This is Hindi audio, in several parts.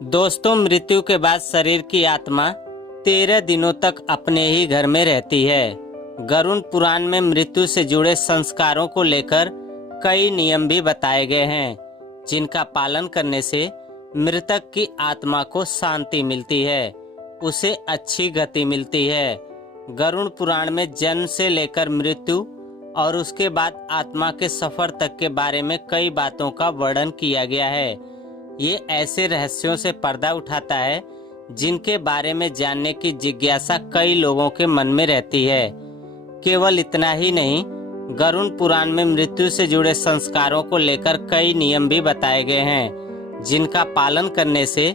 दोस्तों, मृत्यु के बाद शरीर की आत्मा 13 दिनों तक अपने ही घर में रहती है। गरुड़ पुराण में मृत्यु से जुड़े संस्कारों को लेकर कई नियम भी बताए गए हैं, जिनका पालन करने से मृतक की आत्मा को शांति मिलती है, उसे अच्छी गति मिलती है। गरुड़ पुराण में जन्म से लेकर मृत्यु और उसके बाद आत्मा के सफर तक के बारे में कई बातों का वर्णन किया गया है। ये ऐसे रहस्यों से पर्दा उठाता है जिनके बारे में जानने की जिज्ञासा कई लोगों के मन में रहती है। केवल इतना ही नहीं, गरुड़ पुराण में मृत्यु से जुड़े संस्कारों को लेकर कई नियम भी बताए गए हैं, जिनका पालन करने से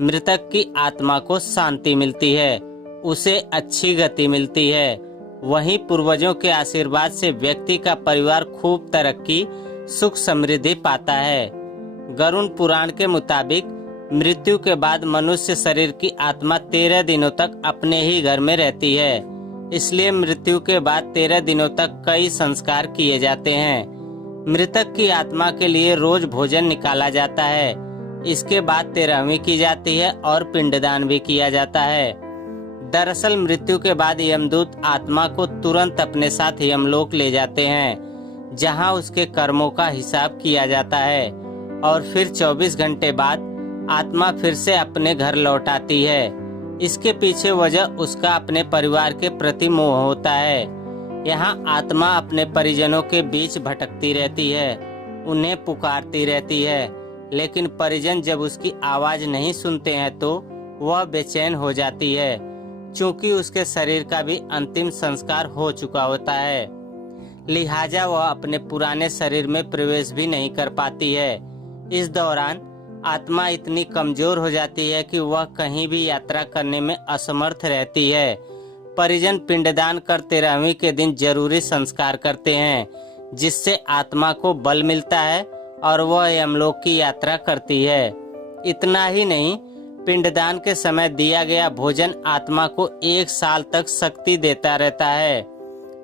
मृतक की आत्मा को शांति मिलती है, उसे अच्छी गति मिलती है। वहीं पूर्वजों के आशीर्वाद से व्यक्ति का परिवार खूब तरक्की, सुख समृद्धि पाता है। गरुड़ पुराण के मुताबिक मृत्यु के बाद मनुष्य शरीर की आत्मा 13 दिनों तक अपने ही घर में रहती है। इसलिए मृत्यु के बाद 13 दिनों तक कई संस्कार किए जाते हैं। मृतक की आत्मा के लिए रोज भोजन निकाला जाता है। इसके बाद 13वीं की जाती है और पिंडदान भी किया जाता है। दरअसल मृत्यु के बाद यमदूत आत्मा को तुरंत अपने साथ यमलोक ले जाते हैं, जहां उसके कर्मों का हिसाब किया जाता है और फिर 24 घंटे बाद आत्मा फिर से अपने घर लौट आती है। इसके पीछे वजह उसका अपने परिवार के प्रति मोह होता है। यहाँ आत्मा अपने परिजनों के बीच भटकती रहती है, उन्हें पुकारती रहती है, लेकिन परिजन जब उसकी आवाज नहीं सुनते हैं तो वह बेचैन हो जाती है, क्योंकि उसके शरीर का भी अंतिम संस्कार हो चुका होता है। लिहाजा वह अपने पुराने शरीर में प्रवेश भी नहीं कर पाती है। इस दौरान आत्मा इतनी कमजोर हो जाती है कि वह कहीं भी यात्रा करने में असमर्थ रहती है। परिजन पिंडदान कर 13वीं के दिन जरूरी संस्कार करते हैं, जिससे आत्मा को बल मिलता है और वह यमलोक की यात्रा करती है। इतना ही नहीं, पिंडदान के समय दिया गया भोजन आत्मा को 1 साल तक शक्ति देता रहता है।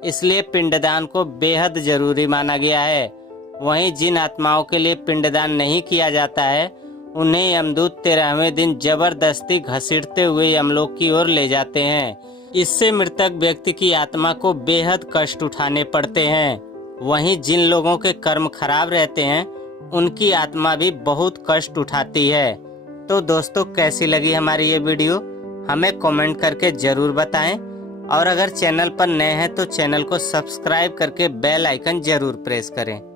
इसलिए पिंडदान को बेहद जरूरी माना गया है। वहीं जिन आत्माओं के लिए पिंडदान नहीं किया जाता है, उन्हें यमदूत 13वें दिन जबरदस्ती घसीटते हुए यमलोक की ओर ले जाते हैं। इससे मृतक व्यक्ति की आत्मा को बेहद कष्ट उठाने पड़ते हैं। वहीं जिन लोगों के कर्म खराब रहते हैं, उनकी आत्मा भी बहुत कष्ट उठाती है। तो दोस्तों, कैसी लगी हमारी ये वीडियो, हमें कमेंट करके जरूर बताएं और अगर चैनल पर नए हैं तो चैनल को सब्सक्राइब करके बेल आइकन जरूर प्रेस करें।